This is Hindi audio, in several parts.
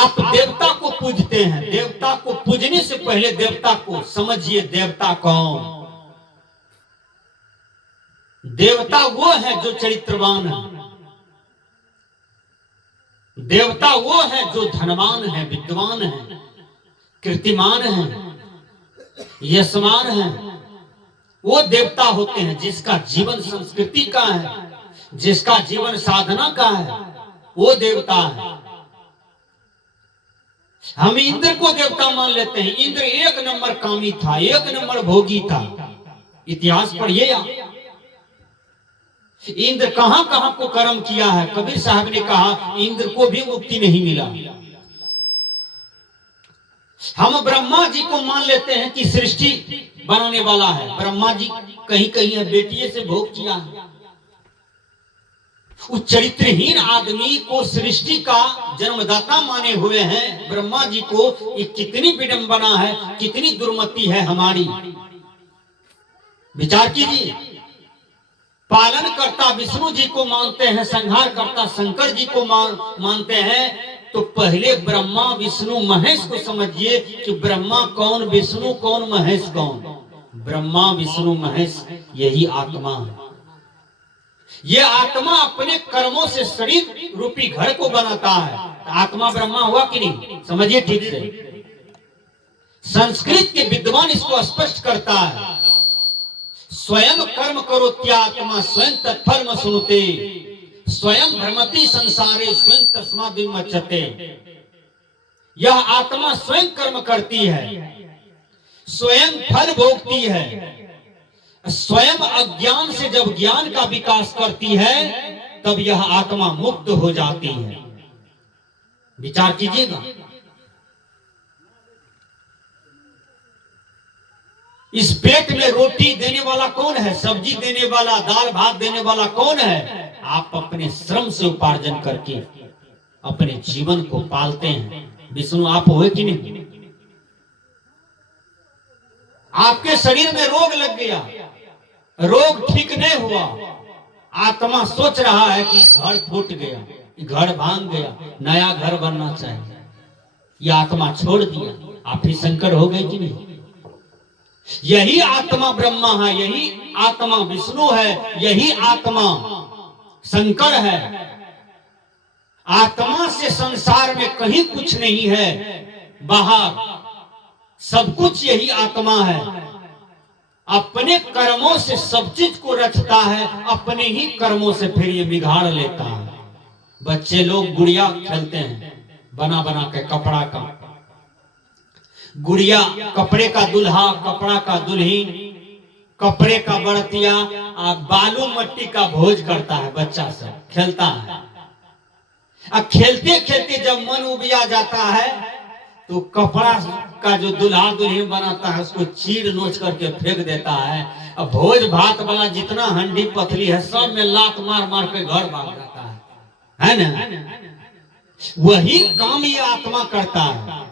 आप देवता को पूजते हैं, देवता को पूजने से पहले देवता को समझिए। देवता कौन? देवता वो है जो चरित्रवान है। देवता वो है जो धनवान है, विद्वान है, कीर्तिमान है, यशमान है। वो देवता होते हैं जिसका जीवन संस्कृति का है, जिसका जीवन साधना का है, वो देवता है। हम इंद्र को देवता मान लेते हैं। इंद्र एक नंबर कामी था, एक नंबर भोगी था। इतिहास पढ़िए आप। इंद्र कहां कहां को कर्म किया है। कबीर साहब ने कहा इंद्र को भी मुक्ति नहीं मिला। हम ब्रह्मा जी को मान लेते हैं कि सृष्टि बनाने वाला है। ब्रह्मा जी कहीं कहीं है बेटिए से भोग किया है। उस चरित्रहीन आदमी को सृष्टि का जन्मदाता माने हुए हैं ब्रह्मा जी को। ये कितनी विडंबना है, कितनी दुर्मति है हमारी। विचार कीजिए। पालन करता विष्णु जी को मानते हैं, संहार करता शंकर जी को मानते हैं। तो पहले ब्रह्मा विष्णु महेश को समझिए कि ब्रह्मा कौन, विष्णु कौन, महेश कौन। ब्रह्मा विष्णु महेश यही आत्मा है। ये आत्मा अपने कर्मों से शरीर रूपी घर को बनाता है। आत्मा ब्रह्मा हुआ कि नहीं? समझिए ठीक से। संस्कृत के विद्वान इसको स्पष्ट करता है। स्वयं कर्म करो त्यात्मा स्वयं तत्फर्म सुनते, स्वयं भ्रमति संसारे स्वयं तस्माद् विमुच्यते। यह आत्मा स्वयं कर्म करती है, स्वयं फल भोगती है, स्वयं अज्ञान से जब ज्ञान का विकास करती है तब यह आत्मा मुक्त हो जाती है। विचार कीजिएगा। इस पेट में रोटी देने वाला कौन है? सब्जी देने वाला, दाल भात देने वाला कौन है? आप अपने श्रम से उपार्जन करके अपने जीवन को पालते हैं। विष्णु आप हुए कि नहीं? आपके शरीर में रोग लग गया, रोग ठीक नहीं हुआ, आत्मा सोच रहा है कि घर फूट गया, घर भांग गया, नया घर बनना चाहिए। यह आत्मा छोड़ दिया, आप ही शंकर हो गए कि नहीं? यही आत्मा ब्रह्मा है, यही आत्मा विष्णु है, यही आत्मा शंकर है। आत्मा से संसार में कहीं कुछ नहीं है, बाहर सब कुछ यही आत्मा है। अपने कर्मों से सब चीज को रचता है, अपने ही कर्मों से फिर ये बिगाड़ लेता है। बच्चे लोग गुड़िया खेलते हैं बना बना के कपड़ा का। गुड़िया कपड़े का दूल्हा, कपड़ा का दुल्हीन, कपड़े का बड़तिया, बालू मट्टी का भोज करता है। बच्चा सब खेलता है। अब खेलते खेलते जब मन उबिया जाता है तो कपड़ा का जो दूल्हा दुल्हीन बनाता है उसको चीर नोच करके फेंक देता है। अब भोज भात वाला जितना हंडी पथली है सब में लात मार मार के घर भाग जाता है ना? वही काम ये आत्मा करता है।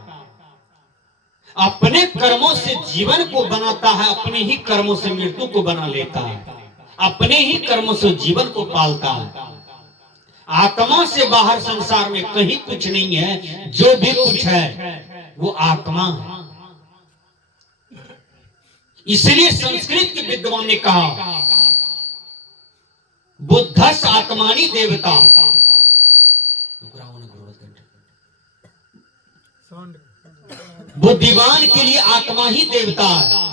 अपने कर्मों से जीवन को बनाता है, अपने ही कर्मों से मृत्यु को बना लेता है, अपने ही कर्मों से जीवन को पालता है। आत्मा से बाहर संसार में कहीं कुछ नहीं है। जो भी कुछ है वो आत्मा है। इसलिए संस्कृत के विद्वान ने कहा बुद्धस आत्मानी देवता। बुद्धिमान के लिए आत्मा ही देवता है।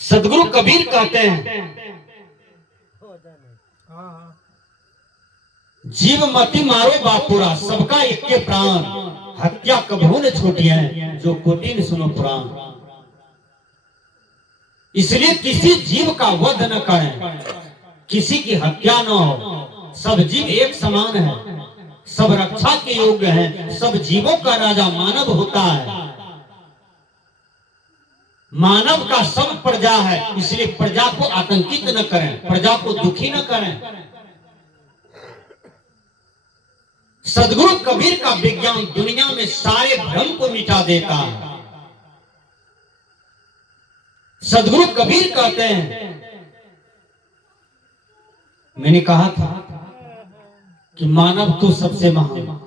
सदगुरु कबीर कहते हैं जीव मति मारो बापुरा, सबका एक के प्राण, हत्या कभू न छूटिए जो कोटि न सुनो पुराण। इसलिए किसी जीव का वध न करें, किसी की हत्या न हो। सब जीव एक समान है, सब रक्षा के योग्य हैं। सब जीवों का राजा मानव होता है। मानव का सब प्रजा है, इसलिए प्रजा को आतंकित न करें, प्रजा को दुखी न करें। सदगुरु कबीर का विज्ञान दुनिया में सारे भ्रम को मिटा देता है। सदगुरु कबीर कहते हैं, मैंने कहा था कि मानव तू सबसे महान।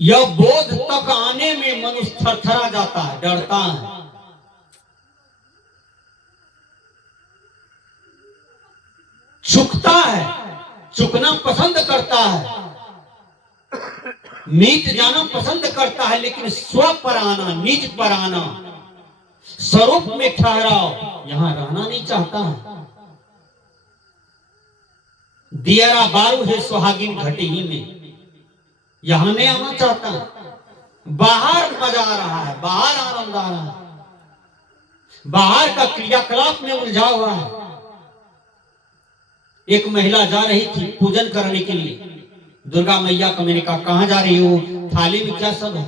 यह बोध तक आने में मनुष्य थरथरा जाता है, डरता है। झुकता है, झुकना पसंद करता है, नीच जाना पसंद करता है, लेकिन स्व पर आना, निज पर आना, स्वरूप में ठहराव, यहां रहना नहीं चाहता है। दियरा बारू है सुहागिन घटी में, यहां नहीं आना चाहता। बाहर मजा आ रहा है, बाहर आनंद आ रहा है, बाहर का क्रियाकलाप में उलझा हुआ है। एक महिला जा रही थी पूजन करने के लिए दुर्गा मैया का। मैंने कहा कहां जा रही हो? थाली में क्या सब है?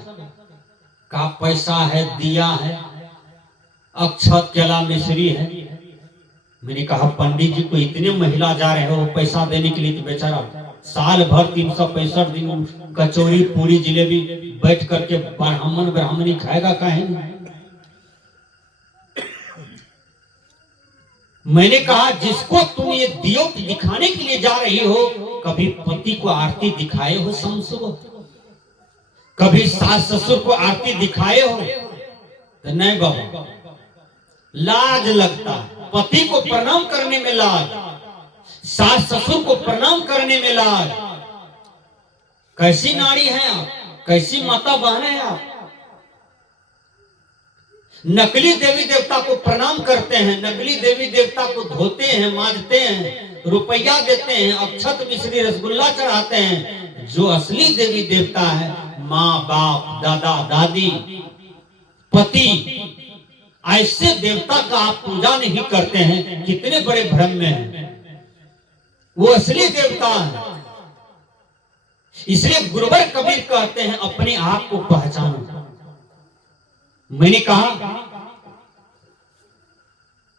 कहा पैसा है, दिया है, अक्षत, केला, मिश्री है। मैंने कहा पंडित जी को इतने महिला जा रहे हो पैसा देने के लिए, तो बेचारा साल भर 365 दिन कचौड़ी पूरी जिलेबी बैठ करके ब्राह्मणी खाएगा काहे? मैंने कहा जिसको तुम ये दियो दिखाने के लिए जा रही हो, कभी पति को आरती दिखाए हो समसुबह? कभी सास ससुर को आरती दिखाए हो? तो नहीं बाबा, लाज लगता है। पति को प्रणाम करने में लाज, सास ससुर को प्रणाम करने में लाज। कैसी नारी हैं आप, कैसी माता बहन हैं आप? नकली देवी देवता को प्रणाम करते हैं, नकली देवी देवता को धोते हैं, मांजते हैं, रुपया देते हैं, अक्षत मिश्री रसगुल्ला चढ़ाते हैं। जो असली देवी देवता है, माँ बाप, दादा दादी, पति, ऐसे देवता का आप पूजा नहीं करते हैं, कितने बड़े भ्रम में हैं। वो असली देवता है। इसलिए गुरुवर कबीर कहते हैं अपने आप को पहचानो। मैंने कहा